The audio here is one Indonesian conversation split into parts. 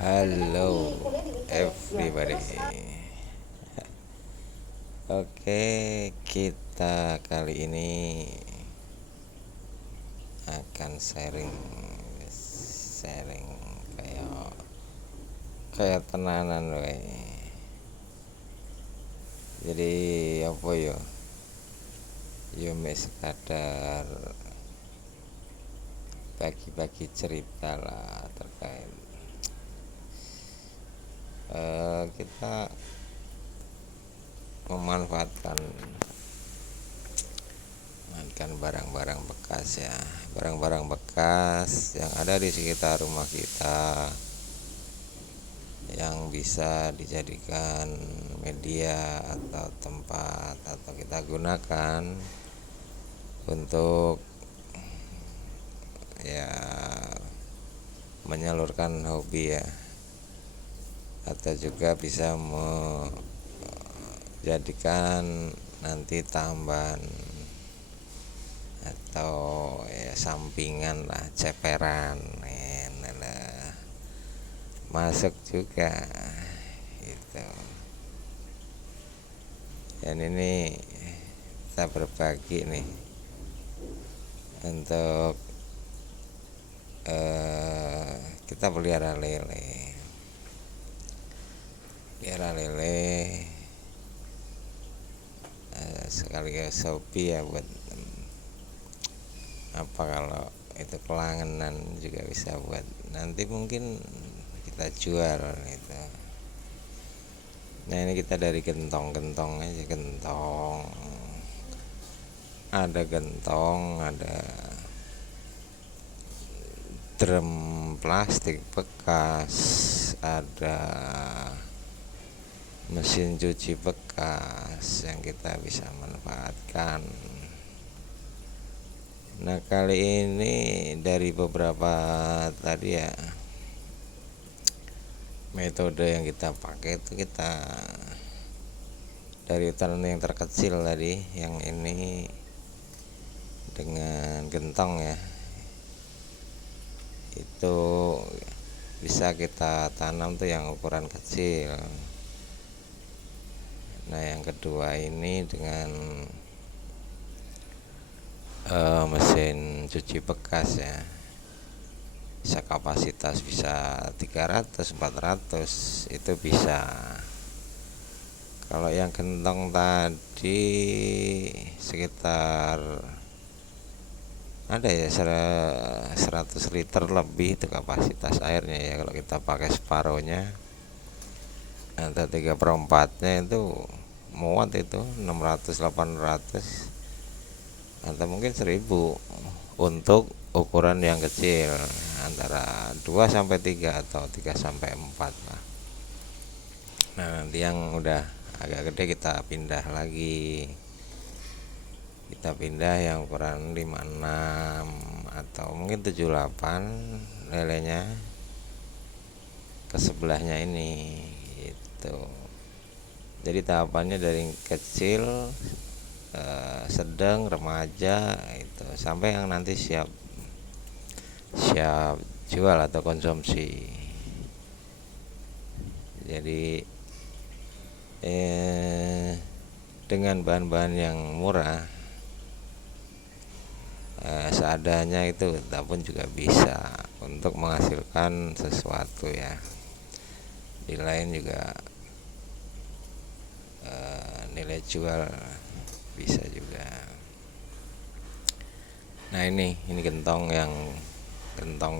Halo everybody. Oke, kita kali ini akan sharing kayak tenanan we. Jadi apa ya? Ya mes sekadar bagi-bagi cerita lah terkait kita memanfaatkan barang-barang bekas ya, barang-barang bekas yang ada di sekitar rumah kita yang bisa dijadikan media atau tempat atau kita gunakan untuk ya menyalurkan hobi ya, atau juga bisa menjadikan nanti tambahan atau ya sampingan lah, ceperan masuk juga gitu. Dan ini kita berbagi nih untuk kita pelihara lele sekaligus hobi ya, buat apa kalau itu kelangenan juga bisa buat nanti mungkin kita jual gitu. Nah ini kita dari gentong aja, ada drum plastik bekas, ada mesin cuci bekas yang kita bisa manfaatkan. Nah kali ini dari beberapa tadi ya metode yang kita pakai itu, kita dari ukuran yang terkecil tadi, yang ini dengan gentong ya, itu bisa kita tanam tuh yang ukuran kecil. Nah yang kedua ini dengan mesin cuci bekas ya, bisa kapasitas bisa 300-400 itu bisa. Kalau yang gentong tadi sekitar ada ya 100 liter lebih itu kapasitas airnya ya, kalau kita pakai separuhnya atau 3/4-nya itu muat itu 600-800 atau mungkin 1000 untuk ukuran yang kecil, antara 2-3 atau 3-4 lah. Nah nanti yang udah agak gede kita pindah lagi, yang ukuran 56 atau mungkin 78 lelenya ke sebelahnya ini gitu. Jadi tahapannya dari kecil, sedang, remaja itu sampai yang nanti siap jual atau konsumsi. Jadi dengan bahan-bahan yang murah, seadanya itu kita pun juga bisa untuk menghasilkan sesuatu ya. Di lain juga nilai jual bisa juga. Nah ini gentong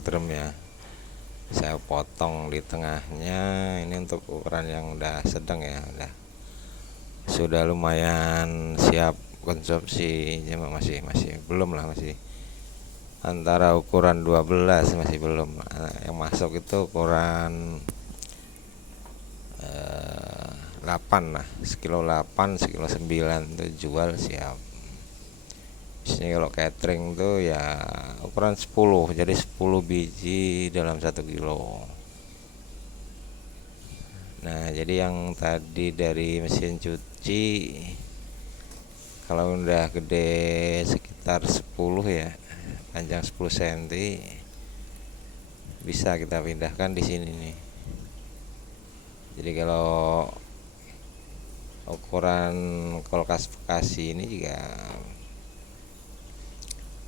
drum ya, saya potong di tengahnya. Ini untuk ukuran yang udah sedang ya, sudah lumayan siap konsumsi. Cuma masih belum lah, masih antara ukuran 12 masih belum. Yang masuk itu ukuran 8 lah, sekilo 8, sekilo 9 itu jual siap. Biasanya kalau catering tuh ya ukuran 10, jadi 10 biji dalam 1 kilo. Nah jadi yang tadi dari mesin cuci, kalau udah gede sekitar 10 ya, panjang 10 cm, bisa kita pindahkan di sini nih. Jadi kalau ukuran kulkas Bekasi ini juga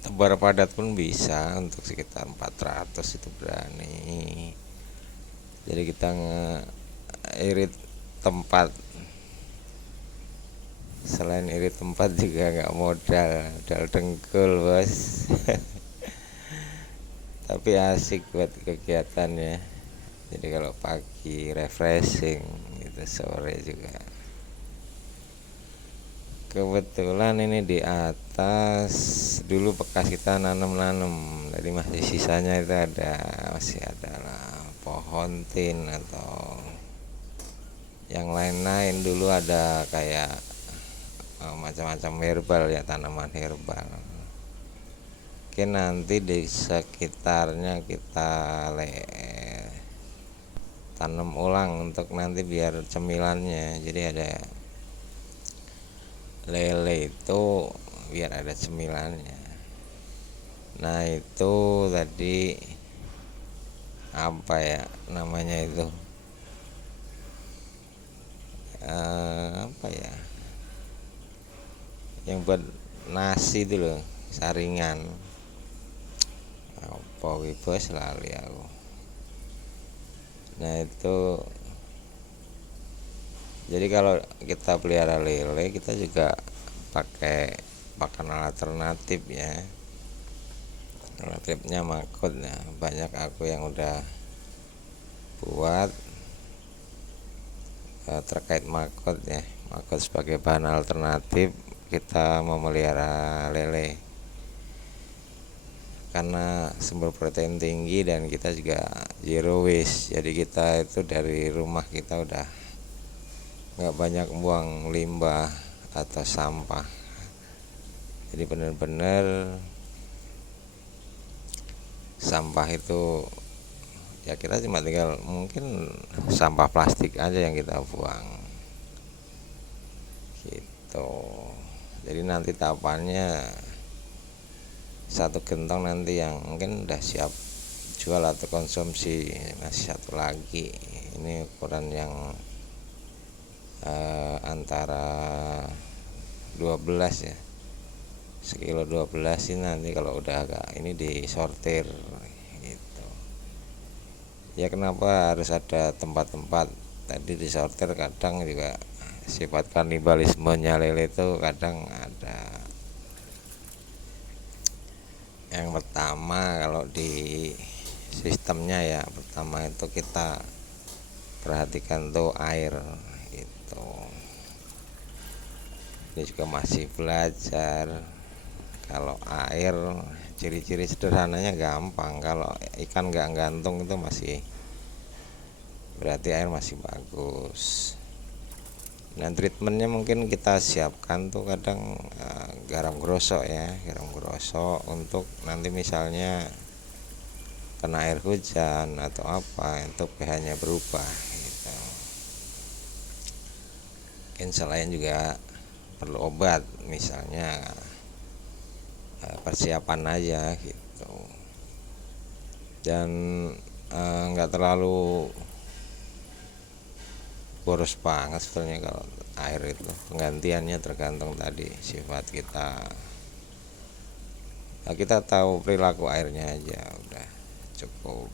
tebar padat pun bisa, untuk sekitar 400 itu berani. Jadi kita irit tempat, selain irit tempat juga nggak modal dengkul bos. Tapi asik buat kegiatan ya. Jadi kalau pagi refreshing gitu, sore juga. Kebetulan ini di atas dulu bekas kita nanam-nanam, jadi masih sisanya itu masih ada lah pohon tin atau yang lain-lain. Dulu ada kayak macam-macam herbal ya, tanaman herbal. Oke, nanti di sekitarnya kita tanam ulang untuk nanti biar cemilannya. Jadi ada lele itu biar ada cemilannya. Nah itu tadi apa ya namanya itu, apa ya, yang buat nasi itu loh, saringan apa bos lali aku. Nah itu jadi kalau kita pelihara lele, kita juga pakai pakan alternatif ya. Alternatifnya maggot ya. Banyak aku yang udah buat terkait maggot ya. Maggot sebagai bahan alternatif kita memelihara lele, karena sumber protein tinggi dan kita juga zero waste. Jadi kita itu dari rumah kita udah nggak banyak buang limbah atau sampah. Jadi benar-benar sampah itu ya kita cuma tinggal mungkin sampah plastik aja yang kita buang gitu. Jadi nanti tahapannya satu gentong nanti yang mungkin udah siap jual atau konsumsi, masih satu lagi. Ini ukuran yang antara 12 ya, sekilo 12 ini. Nanti kalau udah agak ini disortir gitu ya. Kenapa harus ada tempat-tempat tadi disortir? Kadang juga sifat kanibalismenya lele itu kadang ada. Yang pertama, kalau di sistemnya ya, pertama itu kita perhatikan tuh air itu. Ini juga masih belajar. Kalau air, ciri-ciri sederhananya gampang. Kalau ikan nggak gantung itu masih berarti air masih bagus. Dan treatmentnya mungkin kita siapkan tuh kadang garam grosok ya, garam grosok untuk nanti misalnya kena air hujan atau apa itu pH-nya berubah gitu. Mungkin selain juga perlu obat, misalnya persiapan aja gitu. Dan nggak terlalu boros banget sebenarnya kalau air itu. Penggantiannya tergantung tadi sifat kita. Nah, kita tahu perilaku airnya aja udah cukup.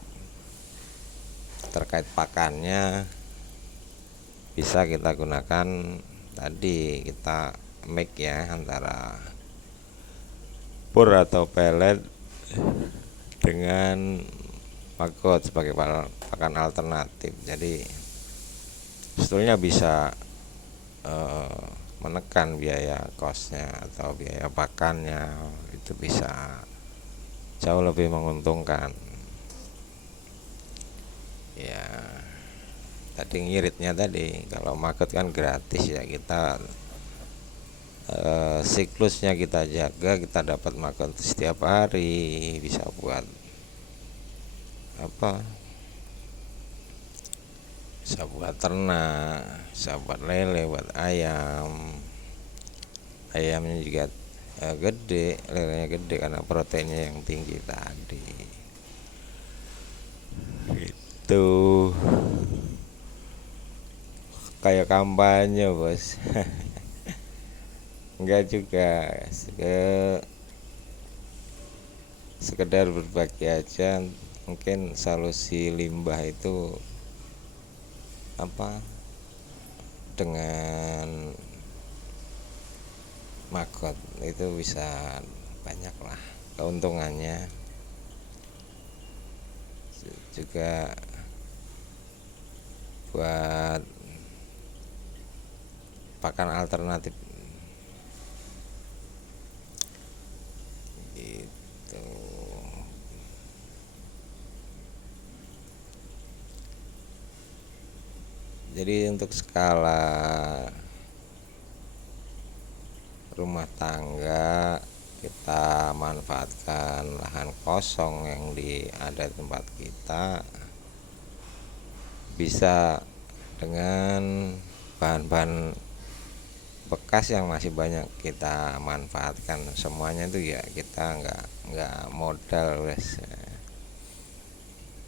Terkait pakannya bisa kita gunakan tadi, kita mix ya antara pur atau pelet dengan maggot sebagai pakan alternatif. Jadi sebetulnya bisa menekan biaya kosnya atau biaya pakannya, itu bisa jauh lebih menguntungkan ya. Tadi ngiritnya tadi, kalau maggot kan gratis ya, kita siklusnya kita jaga, kita dapat maggot setiap hari, bisa buat apa, bisa buat ternak, bisa buat lele, buat ayam. Ayamnya juga gede, lelenya gede karena proteinnya yang tinggi tadi. tuh kayak kampanye bos. Enggak juga, sekedar berbagi aja. Mungkin solusi limbah itu apa, dengan maggot itu bisa banyak lah keuntungannya. Juga buat pakan alternatif gitu. Jadi untuk skala rumah tangga, kita manfaatkan lahan kosong yang ada di tempat kita, bisa dengan bahan-bahan bekas yang masih banyak kita manfaatkan. Semuanya itu ya kita nggak modal wes.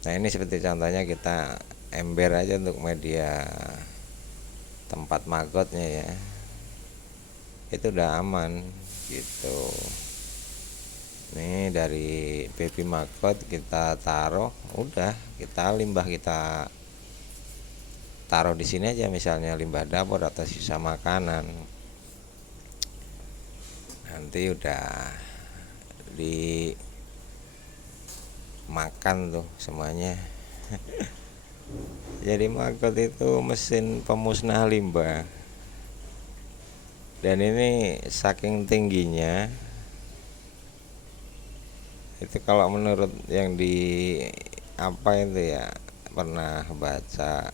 Nah ini seperti contohnya kita ember aja untuk media tempat magotnya ya, itu udah aman gitu. Nih dari baby maggot kita taruh, udah kita limbah kita taruh di sini aja, misalnya limbah dapur atau sisa makanan, nanti udah dimakan tuh semuanya. Jadi maggot itu mesin pemusnah limbah, dan ini saking tingginya itu, kalau menurut yang di apa itu ya, pernah baca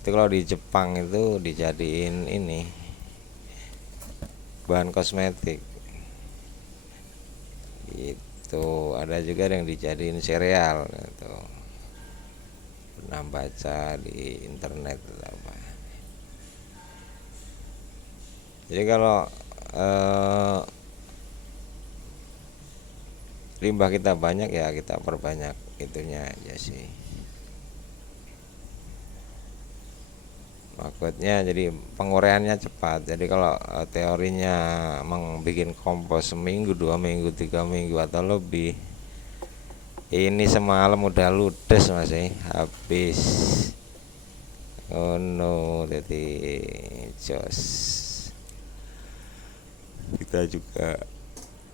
itu, kalau di Jepang itu dijadiin ini bahan kosmetik itu. Ada juga yang dijadiin sereal gitu, pernah baca di internet apa. Jadi kalau limbah kita banyak ya kita perbanyak itunya aja sih maksudnya, jadi penguraiannya cepat. Jadi kalau teorinya bikin kompos seminggu, 2 minggu, 3 minggu atau lebih, ini semalam udah ludes masih habis. Oh no, jadi jos kita juga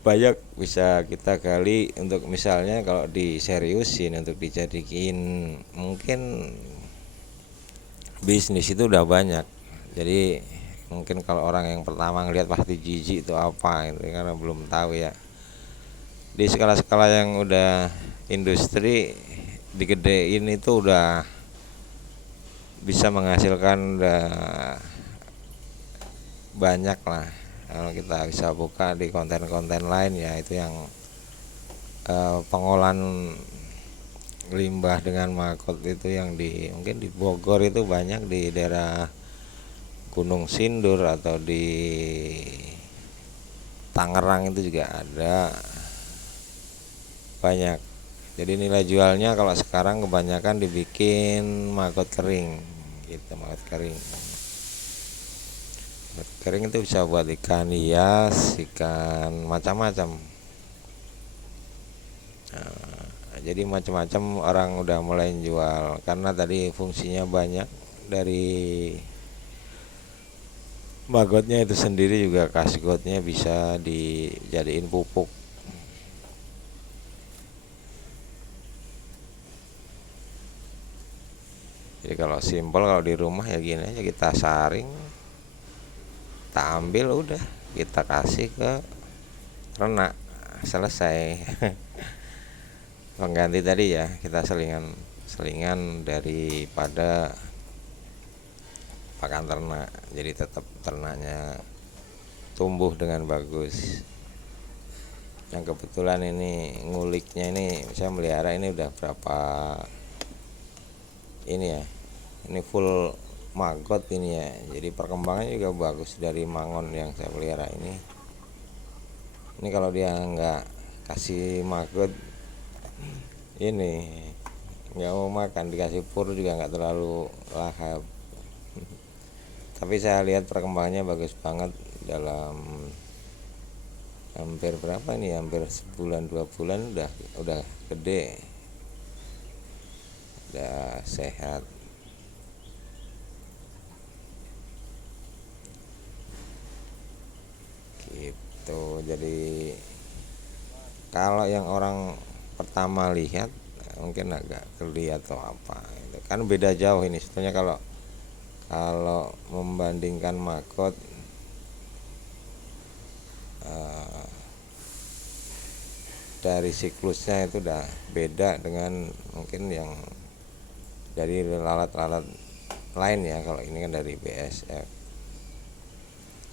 banyak bisa kita gali untuk, misalnya kalau diseriusin untuk dijadiin mungkin bisnis, itu udah banyak. Jadi mungkin kalau orang yang pertama ngelihat pasti jijik itu apa itu, karena belum tahu ya. Di skala-skala yang udah industri digedein itu udah bisa menghasilkan udah banyak lah. Kalau kita bisa buka di konten-konten lain ya, itu yang pengolahan limbah dengan maggot itu yang mungkin di Bogor itu banyak, di daerah Gunung Sindur atau di Tangerang itu juga ada banyak. Jadi nilai jualnya kalau sekarang kebanyakan dibikin maggot kering gitu, maggot kering. Maggot kering itu bisa buat ikan hias, ikan macam-macam. Nah, jadi macam-macam orang udah mulai jual karena tadi fungsinya banyak. Dari maggotnya itu sendiri juga kasgotnya bisa dijadiin pupuk. Jadi kalau simpel, kalau di rumah ya gini aja, kita saring, kita ambil, udah kita kasih ke ternak, selesai. Pengganti tadi ya, kita selingan daripada pakan ternak, jadi tetap ternaknya tumbuh dengan bagus. Yang kebetulan ini nguliknya, ini saya melihara ini udah berapa ini ya, ini full maggot ini ya, jadi perkembangannya juga bagus dari mangon yang saya pelihara ini. Ini kalau dia nggak kasih maggot ini nggak mau makan, dikasih pur juga nggak terlalu lahap. Tapi saya lihat perkembangannya bagus banget dalam hampir berapa nih, hampir sebulan 2 bulan udah gede, udah sehat gitu. Jadi kalau yang orang pertama lihat mungkin agak geli atau apa gitu. Kan beda jauh ini sebetulnya kalau kalau membandingkan magot eh, dari siklusnya itu udah beda dengan mungkin yang dari lalat-lalat lain ya. Kalau ini kan dari BSF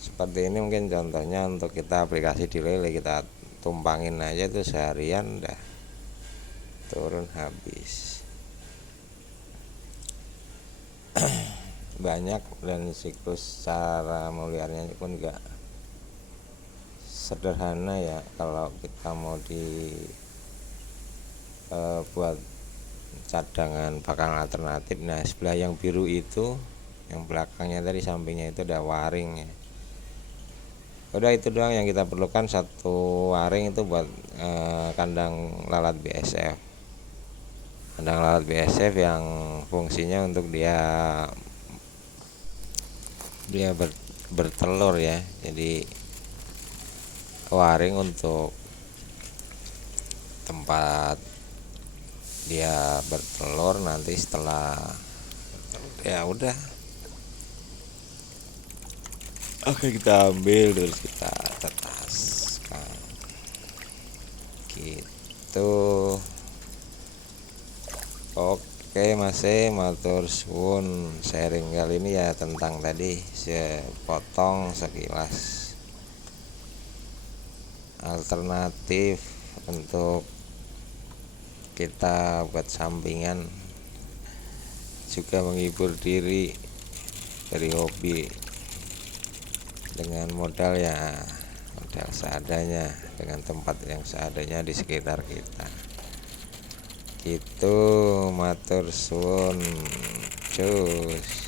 seperti ini, mungkin contohnya untuk kita aplikasi di lele, kita tumpangin aja tuh seharian dah turun habis banyak. Dan siklus cara meliharnya pun enggak sederhana ya. Kalau kita mau buat cadangan pakan alternatif, nah sebelah yang biru itu, yang belakangnya tadi, sampingnya itu ada waring ya. Udah itu doang yang kita perlukan, satu waring itu buat kandang lalat BSF. Kandang lalat BSF yang fungsinya untuk dia bertelur ya. Jadi waring untuk tempat dia bertelur, nanti setelah ya udah, oke, kita ambil terus kita tetaskan gitu. Oke Mas, matur suwun sharing kali ini ya tentang tadi sepotong sekilas alternatif untuk kita buat sampingan, juga menghibur diri dari hobi dengan modal seadanya, dengan tempat yang seadanya di sekitar kita gitu. Matur suwun, cus.